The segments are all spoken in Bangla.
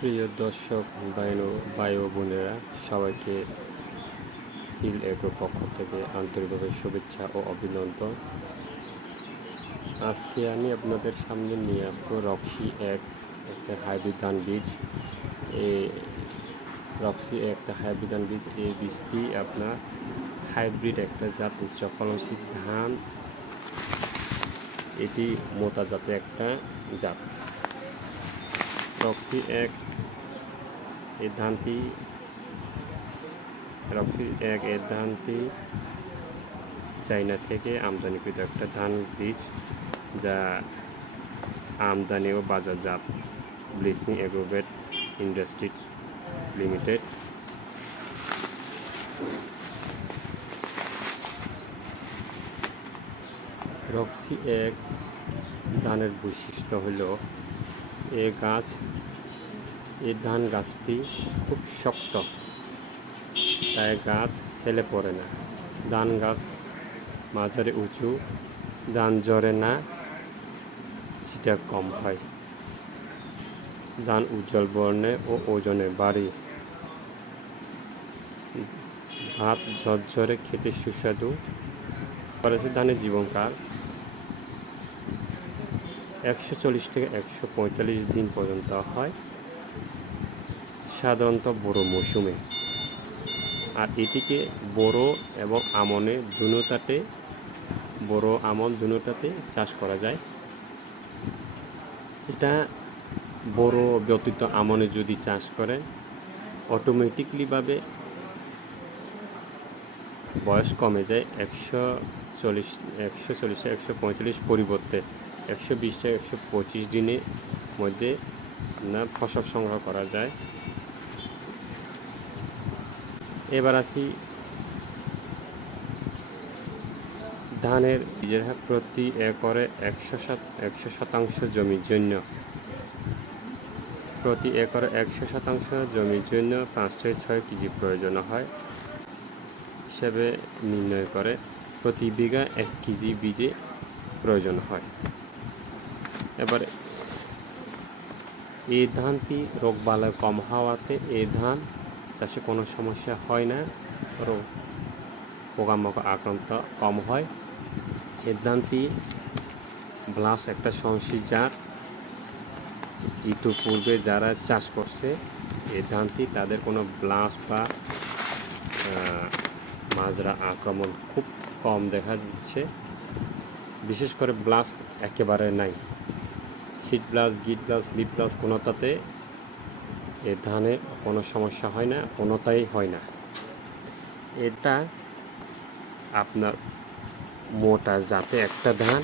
প্রিয় দর্শক ও- ভাই ও বোনেরা, সবাইকে হিল এগ্রো পক্ষ থেকে আন্তরিকভাবে শুভেচ্ছা ও অভিনন্দন। আজকে আমি আপনাদের সামনে নিয়ে আসব রক্সি এক, একটা হাইব্রিড ধান বীজ। রক্সি একটা হাইব্রিড ধান বীজ এই বীজটি আপনার হাইব্রিড একটা জাত, উচ্চ ফলনশীল ধান। এটি মোটা জাতের একটা জাত। রক্সি এক এই ধানটি এক এর ধানটি চাইনা থেকে আমদানিকৃত একটা ধান বীজ, যা আমদানি ও বাজারজাত bleaching Agrovet industry limited. Roxie এক ধানের বৈশিষ্ট্য হলো, এ গাছ এই ধান গাছটি খুব শক্ত। তাই গাছ ফেলে পড়ে না। ধান গাছ মাঝারি উঁচু, ধান জড়ে না, সেটা কম হয়। ধান উজ্জ্বল বর্ণে ও ওজনে বাড়ি। ভাত ঝরঝরে খেতে সুস্বাদু। করেছে ধানের জীবনকাল একশো চল্লিশ থেকে একশো পঁয়তাল্লিশ দিন পর্যন্ত হয়। সাধারণত বড় মৌসুমে। আর এটিকে বড় এবং আমনে দুনোটাতে, বড় আমন দুনোটাতে চাষ করা যায়। এটা বড় ব্যতীত আমনে যদি চাষ করে অটোমেটিকলিভাবে বয়স কমে যায় একশো চল্লিশ একশো চল্লিশ, একশো পঁয়তাল্লিশ পরিবর্তে। একশো বিশ একশো পঁচিশ দিনের মধ্যে আপনার ফসল সংগ্রহ করা যায়। এবার আসি ধানের বীজের প্রতি একরে একশো সাত একশো শতাংশ জমির জন্য। প্রতি একরে একশো শতাংশ জমির জন্য পাঁচ থেকে ছয় কেজি প্রয়োজন হয়। হিসেবে নির্ণয় করে প্রতি বিঘা এক কেজি বীজে প্রয়োজন হয়। এবার এই ধানটি রোগবালাই কম হওয়াতে এই ধান চাষে কোনো সমস্যা হয় না। রোগ পোকামাকড় আক্রান্ত কম হয়। ধানটি ব্লাস একটা সংশী জাত। ইতিপূর্বে যারা চাষ করছে এই ধানটি তাদের কোনো ব্লাস বা মাজরা আক্রমণ খুব কম দেখা দিচ্ছে। বিশেষ করে ব্লাস্ট একেবারে নাই। শীত ব্লাস্ট, গিট ব্লাস লিপ ব্লাস কোনোটাতে এ ধানে কোনো সমস্যা হয় না, কোনোটাই হয় না। এটা আপনার মোটা জাতে একটা ধান,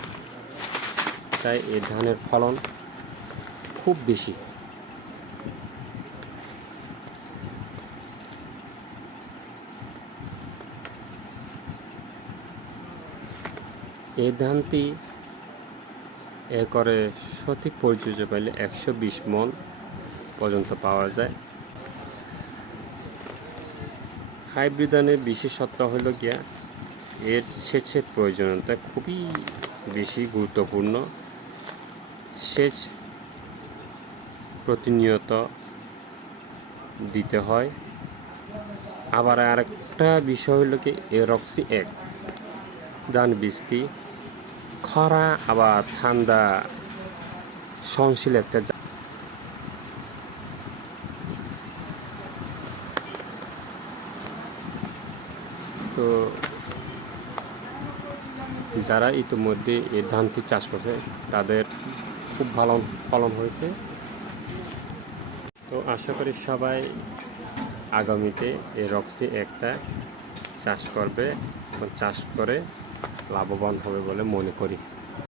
তাই এই ধানের ফলন খুব বেশি। এই ধানটি একরে সঠিক পরিচর্যা পাইলে একশো বিশ মন পর্যন্ত পাওয়া যায়। হাইব্রিড ধানের বিশেষত্ব হলো গিয়া এর সেচের প্রয়োজনীয়তা খুবই বেশি গুরুত্বপূর্ণ। সেচ প্রতিনিয়ত দিতে হয়। আবার আরেকটা বিষয় হলো কি, এরক্সি এক ধান বীজটি খরা আবার ঠান্ডা সহনশীল একটা তো যারা ইতিমধ্যে এই ধানটি চাষ করছে, তাদের খুব ভালো ফলন হয়েছে। তো আশা করি সবাই আগামীতে এই রক্সি একটা চাষ করবে এবং চাষ করে লাভবান হবে বলে মনে করি।